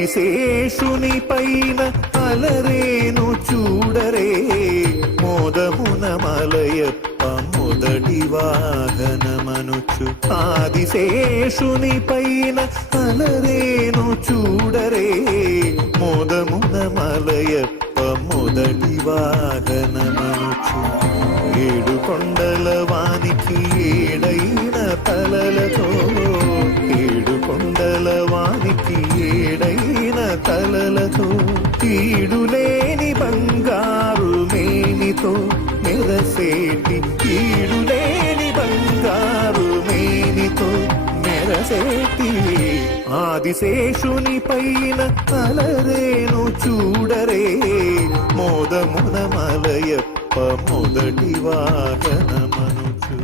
ఆదిశేషుని పైన అలరేను చూడరే మోదమున మలయప్ప మొదటి వాహనమనుచు ఆదిశేషుని పైన అలరేను చూడరే మోదమున మలయప్ప మొదటి వాహనమనుచు ఏడు కొండల వానికి ఏడైన తలలతో ఏడు కొండల వానికి ఏడైన తలలతో ఈడులేని బంగారు మేనితో మెరసేటి ఈడులేని బంగారు మేనితో మెరసేటి ఆదిశేషుని పైన అలరేను చూడరే మోదమున మలయప్ప మొదటి వాహనమనుచు